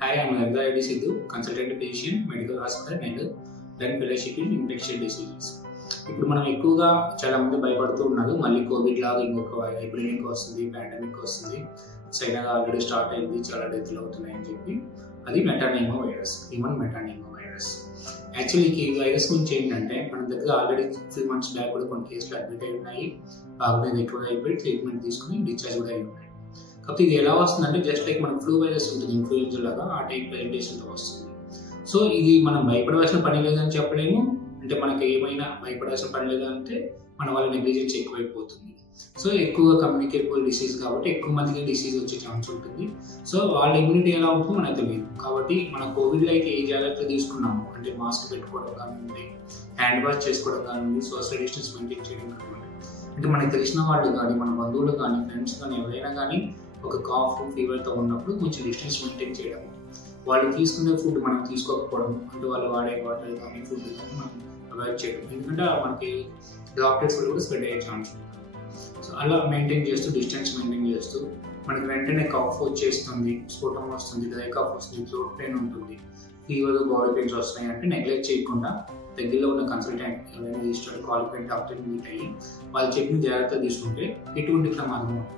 Hi, I am Narendra Reddy Sidhu, consultant physician, medical hospital, and then fellowship in infectious diseases. ఇప్పుడు మనం ఎక్కువగా చాలా మంది భయపడుతూ ఉన్నారు. మళ్ళీ కోవిడ్ లాగా ఇంకొక ఎపిడమిక్ వస్తుంది, పాండమిక్ వస్తుంది, చైనాగా ఆల్రెడీ స్టార్ట్ అయింది, చాలా డెత్లు అవుతున్నాయి అని చెప్పి. అది మెటానిమో వైరస్, హ్యూమన్ మెటానిమో వైరస్. యాక్చువల్లీ ఈ వైరస్ గురించి ఏంటంటే మన దగ్గర ఆల్రెడీ 3 months బ్యాక్ కూడా కొన్ని కేసులు అడ్మిట్ అయి ఉన్నాయి, బాగుండేది ఎక్కువగా అయిపోయి ట్రీట్మెంట్ తీసుకుని డిశ్చార్జ్ కూడా అయి ఉన్నాయి. కాకపోతే ఇది ఎలా వస్తుందంటే జస్ట్ లైక్ మన ఫ్లూ వైరస్ ఉంటుంది, ఇన్ఫ్లుయెంజా లాగా ఆ టైప్ ప్రెజెంటేషన్తో వస్తుంది. సో ఇది మనం భయపడవలసిన పని లేదని చెప్పలేము, అంటే మనకి ఏమైనా భయపడాల్సిన పని లేదా అంటే మన వాళ్ళ నెగ్లిజెన్స్ ఎక్కువైపోతుంది. సో ఎక్కువగా కమ్యూనికేబుల్ డిసీజ్ కాబట్టి ఎక్కువ మందికి డిసీజ్ వచ్చే ఛాన్స్ ఉంటుంది. సో వాళ్ళ ఇమ్యూనిటీ ఎలా ఉంటుందో మనకు తెలియదు. కాబట్టి మన కోవిడ్లో అయితే ఏ జాగ్రత్తలు తీసుకున్నాము అంటే మాస్క్ పెట్టుకోవడం కానివ్వండి, హ్యాండ్ వాష్ చేసుకోవడం కానివ్వండి, సోషల్ డిస్టెన్స్ మెయింటైన్ చేయడం కానివ్వండి, అంటే మనకు తెలిసిన వాళ్ళు కానీ మన బంధువులు కానీ ఫ్రెండ్స్ కానీ ఎవరైనా కానీ ఒక కాఫ్ ఫీవర్తో ఉన్నప్పుడు కొంచెం డిస్టెన్స్ మెయింటైన్ చేయడం, వాళ్ళు తీసుకునే ఫుడ్ మనం తీసుకోకపోవడం, అంటే వాళ్ళు వాడే వాటర్ కానీ ఫుడ్ కానీ మనం అవాయిడ్ చేయడం, ఎందుకంటే మనకి డాక్టర్స్ వాళ్ళు కూడా స్ప్రెడ్ అయ్యే ఛాన్స్ ఉంటుంది. సో అలా మెయింటైన్ చేస్తూ డిస్టెన్స్ మెయింటైన్ చేస్తూ మనకి వెంటనే కాఫ్ వచ్చేస్తుంది, స్ఫోటం వస్తుంది, డ్రై కాఫ్ వస్తుంది, థ్రోట్ పెయిన్ ఉంటుంది, ఫీవర్ బాడీ పెయిన్స్ వస్తున్నాయి అంటే నెగ్లెక్ట్ చేయకుండా దగ్గరలో ఉన్న కన్సల్టెంట్ ఎవరైనా రిజిస్టర్డ్ క్వాలిఫైడ్ డాక్టర్ని మీట్ అయ్యి వాళ్ళు చెప్పిన జాగ్రత్తలు తీసుకుంటే ఎటువంటి ప్రమాదం ఉంటుంది.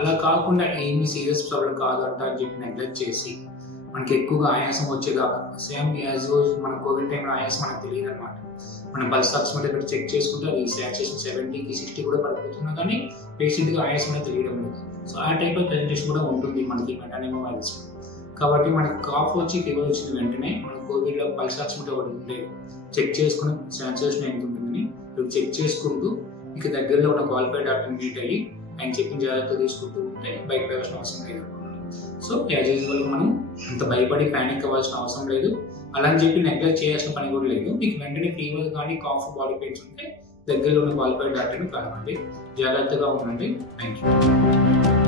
అలా కాకుండా ఏమి సీరియస్ ప్రాబ్లం కాదు అంట అని చెప్పి నెగ్లెక్ట్ చేసి మనకి ఎక్కువగా ఆయాసం వచ్చేదాకా సేమ్ యాజ్ మన కోవిడ్ టైంలో ఆయాసం మనకు తెలియదు అనమాట. మనం పల్స్ ఆక్సిమీటర్ చెక్ చేసుకుంటే అది సాచురేషన్ 70కి 60 కూడా పడిపోతున్నా కానీ పేషెంట్కి ఆయాసం అనేది తెలియడం లేదు. సో ఆ టైప్ ఆఫ్ ప్రెజెంటేషన్ కూడా ఉంటుంది మనకి మెటానిమో వైరస్. కాబట్టి మనకి కాఫ్ వచ్చి ఫీవర్ వచ్చిన వెంటనే మన కోవిడ్లో పల్స్ ఆక్సిమీటర్ ఒకటి ఉండేది, చెక్ చేసుకుని సాచురేషన్ ఎంత ఉంటుందని చెక్ చేసుకుంటూ ఇక దగ్గరలో ఉన్న క్వాలిఫైడ్ డాక్టర్ని మీట్ అయ్యి ఆయన చెప్పిన జాగ్రత్తలు తీసుకుంటూ ఉంటే భయపడాల్సిన అవసరం లేదు. సో యాజ్ యూజువల్ మనం అంత భయపడి ప్యానిక్ అవ్వాల్సిన అవసరం లేదు, అలా అని చెప్పి నెగ్లెక్ట్ చేయాల్సిన పని కూడా లేదు. మీకు వెంటనే ఫీవర్ కానీ కాఫ్ బాడీ పెయిన్స్ ఉంటే దగ్గరలో ఉన్న క్వాలిఫైడ్ డాక్టర్ని కలవండి, జాగ్రత్తగా ఉండండి. Thank you.